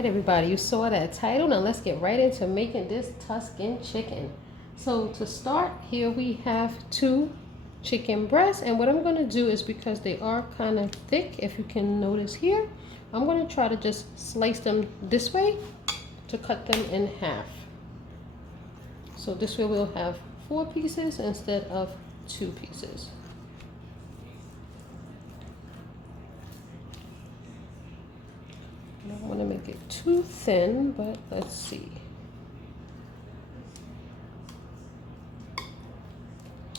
right, everybody, you saw that title. Now let's get right into making this Tuscan chicken. So to start, here we have 2 chicken breasts, and what I'm going to do is, because they are kind of thick, if you can notice here, I'm going to try to just slice them this way to cut them in half. So this way we'll have 4 pieces instead of 2 pieces. I don't want to make it too thin, but let's see.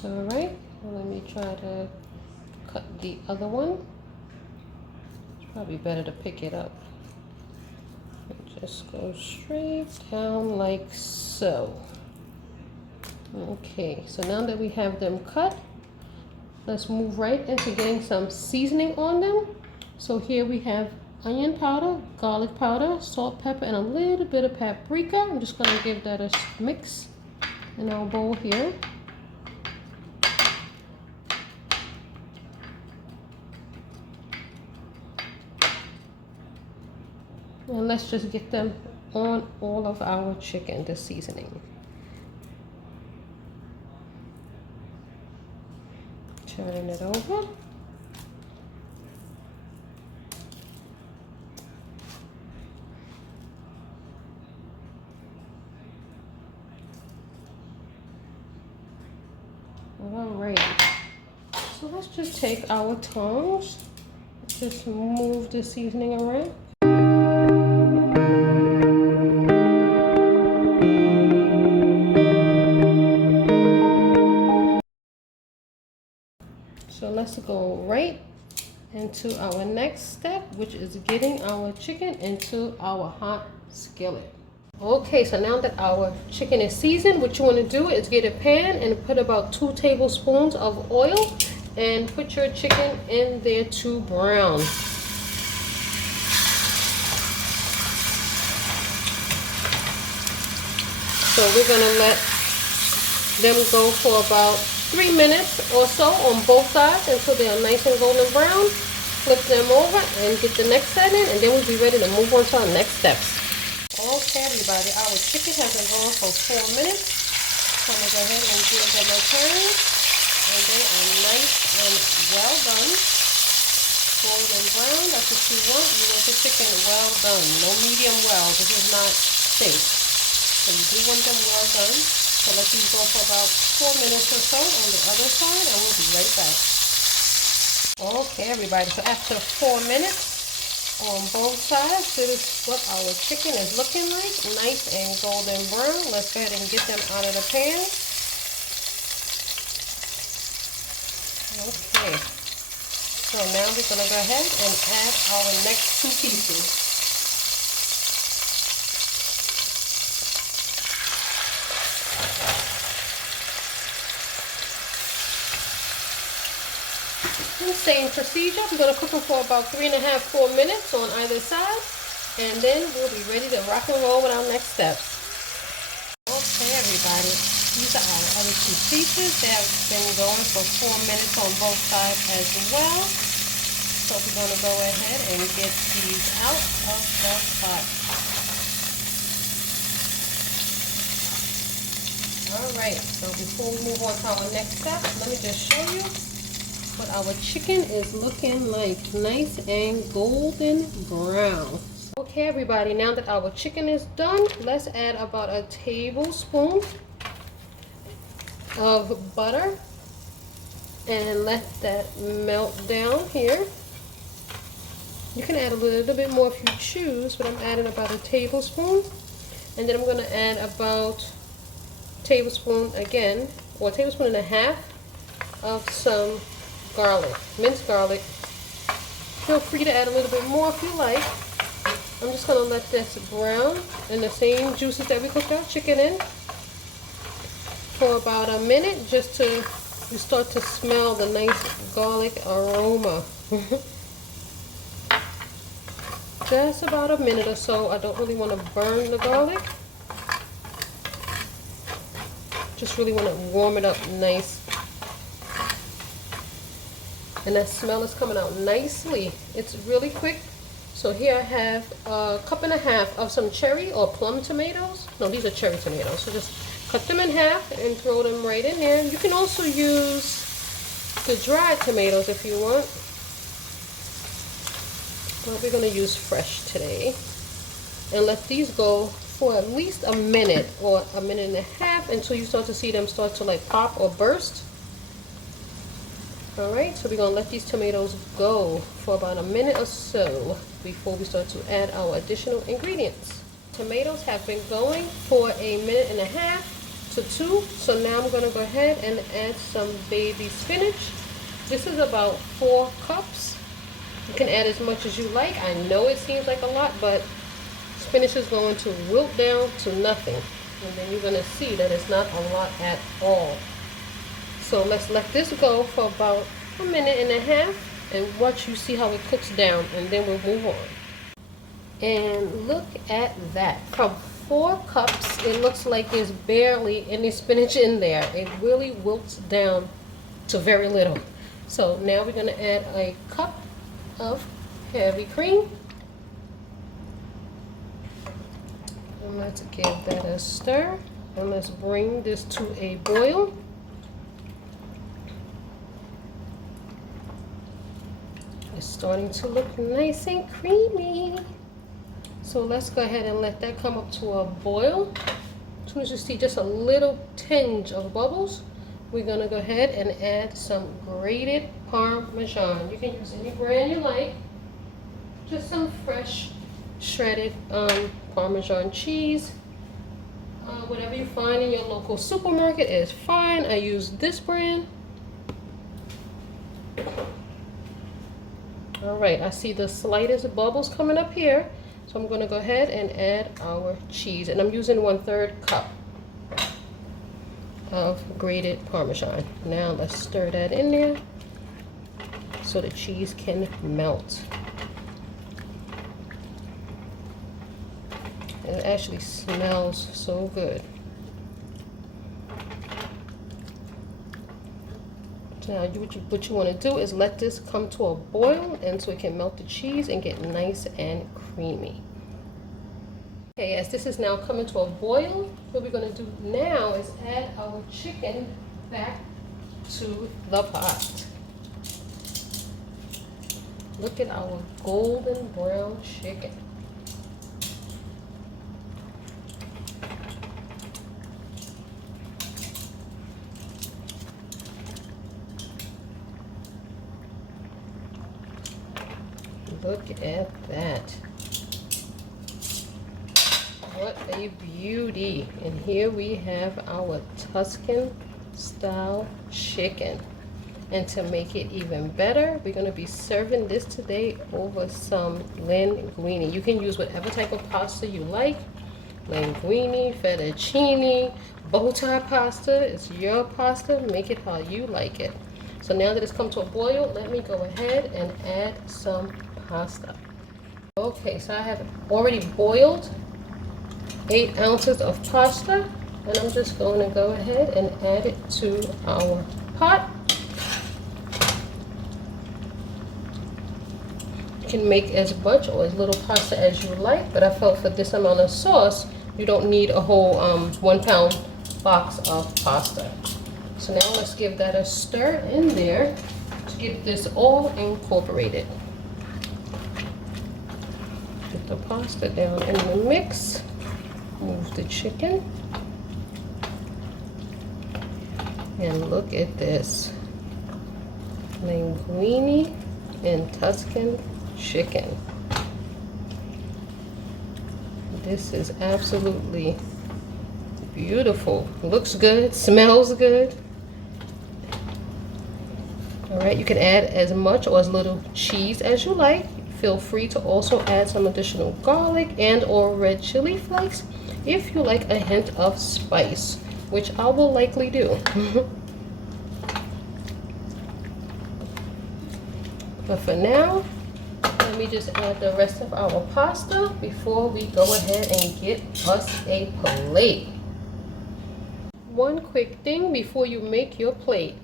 All right, well, let me try to cut the other one. It's probably better to pick it up. And just go straight down like so. Okay, so now that we have them cut, let's move right into getting some seasoning on them. So here we have onion powder, garlic powder, salt, pepper, and a little bit of paprika. I'm just going to give that a mix in our bowl here. And let's just get them on all of our chicken, the seasoning. Turning it over. Alright, so let's just take our tongs, just move the seasoning around. So let's go right into our next step, which is getting our chicken into our hot skillet. Okay, so now that our chicken is seasoned, what you want to do is get a pan and put about 2 tablespoons of oil and put your chicken in there to brown. So we're going to let them go for about 3 minutes or so on both sides until they are nice and golden brown. Flip them over and get the next set in, and then we'll be ready to move on to our next steps. Okay, everybody, our chicken has been going for 4 minutes. So I'm going to go ahead and give them a turn. And they are nice and well done. Golden brown, that's what you want. You want the chicken well done. No medium well. This is not safe. So you do want them well done. So let these go for about 4 minutes or so on the other side, and we'll be right back. Okay, everybody, so after 4 minutes, on both sides, this is what our chicken is looking like, nice and golden brown. Let's go ahead and get them out of the pan. Okay, so now we're going to go ahead and add our next 2 pieces. Same procedure. We're going to cook them for about 3.5–4 minutes on either side, and then we'll be ready to rock and roll with our next steps. Okay, everybody, these are our other 2 pieces. They have been going for 4 minutes on both sides as well. So we're going to go ahead and get these out of the pot. Alright, so before we move on to our next step, let me just show you what our chicken is looking like, nice and golden brown. Okay, everybody, now that our chicken is done, let's add about a tablespoon of butter and let that melt down here. You can add a little bit more if you choose, but I'm adding about a tablespoon, and then I'm going to add about a tablespoon again, or a tablespoon and a half of some garlic, minced garlic. Feel free to add a little bit more if you like. I'm just going to let this brown in the same juices that we cooked our chicken in for about a minute, just to you start to smell the nice garlic aroma. Just about a minute or so. I don't really want to burn the garlic. Just really want to warm it up nice. And that smell is coming out nicely. It's really quick, So here I have a cup and a half of some cherry or plum tomatoes. No, these are cherry tomatoes. So just cut them in half and throw them right in there. You can also use the dried tomatoes if you want. But we're going to use fresh today. And let these go for at least a minute or a minute and a half until you start to see them start to like pop or burst. Alright, so we're going to let these tomatoes go for about a minute or so before we start to add our additional ingredients. Tomatoes have been going for a minute and a half to 2, so now I'm going to go ahead and add some baby spinach. This is about 4 cups. You can add as much as you like. I know it seems like a lot, but spinach is going to wilt down to nothing, and then you're going to see that it's not a lot at all. So let's let this go for about a minute and a half and watch you see how it cooks down, and then we'll move on. And look at that. From 4 cups, it looks like there's barely any spinach in there. It really wilts down to very little. So now we're going to add a cup of heavy cream. And let's give that a stir. And let's bring this to a boil. It's starting to look nice and creamy. So let's go ahead and let that come up to a boil. As soon as you see just a little tinge of bubbles, we're going to go ahead and add some grated Parmesan. You can use any brand you like. Just some fresh shredded Parmesan cheese. Whatever you find in your local supermarket is fine. I use this brand. Alright, I see the slightest bubbles coming up here. So I'm going to go ahead and add our cheese. And I'm using 1/3 cup of grated Parmesan. Now let's stir that in there so the cheese can melt. And it actually smells so good. So now what you want to do is let this come to a boil, and so it can melt the cheese and get nice and creamy. Okay, as this is now coming to a boil, what we're going to do now is add our chicken back to the pot. Look at our golden brown chicken. Look at that. What a beauty. And here we have our Tuscan style chicken. And to make it even better, we're going to be serving this today over some linguine. You can use whatever type of pasta you like. Linguine, fettuccine, bow tie pasta. It's your pasta. Make it how you like it. So now that it's come to a boil, let me go ahead and add some pasta. Okay, so I have already boiled 8 ounces of pasta, and I'm just going to go ahead and add it to our pot. You can make as much or as little pasta as you like, but I felt for this amount of sauce, you don't need a whole 1 pound box of pasta. So now let's give that a stir in there to get this all incorporated. Put the pasta down in the mix. Move the chicken. And look at this. Linguine and Tuscan chicken. This is absolutely beautiful. Looks good, smells good. Alright, you can add as much or as little cheese as you like. Feel free to also add some additional garlic and or red chili flakes if you like a hint of spice, which I will likely do. But for now, let me just add the rest of our pasta before we go ahead and get us a plate. One quick thing before you make your plate.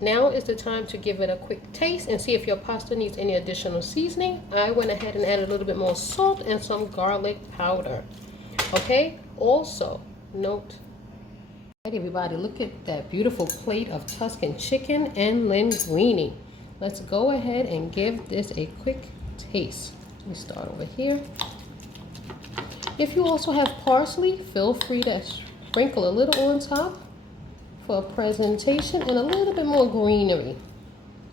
Now is the time to give it a quick taste and see if your pasta needs any additional seasoning. I went ahead and added a little bit more salt and some garlic powder. Okay, also note, all right, everybody, look at that beautiful plate of Tuscan chicken and linguine. Let's go ahead and give this a quick taste. Let me start over here. If you also have parsley, feel free to sprinkle a little on top for a presentation and a little bit more greenery.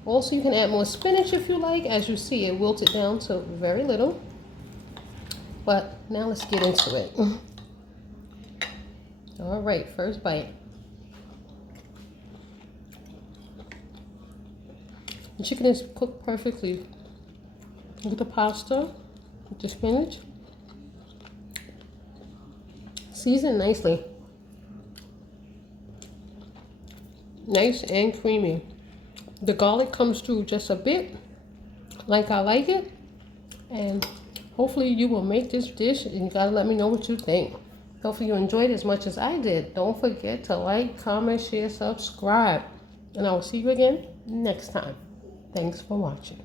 Also, you can add more spinach if you like. As you see, it wilted down to very little. But now let's get into it. All right, first bite. The chicken is cooked perfectly with the pasta, with the spinach. Seasoned nicely. Nice and creamy. The garlic comes through just a bit, like I like it. And hopefully you will make this dish and you gotta let me know what you think. Hopefully you enjoyed it as much as I did. Don't forget to like, comment, share, subscribe. And I will see you again next time. Thanks for watching.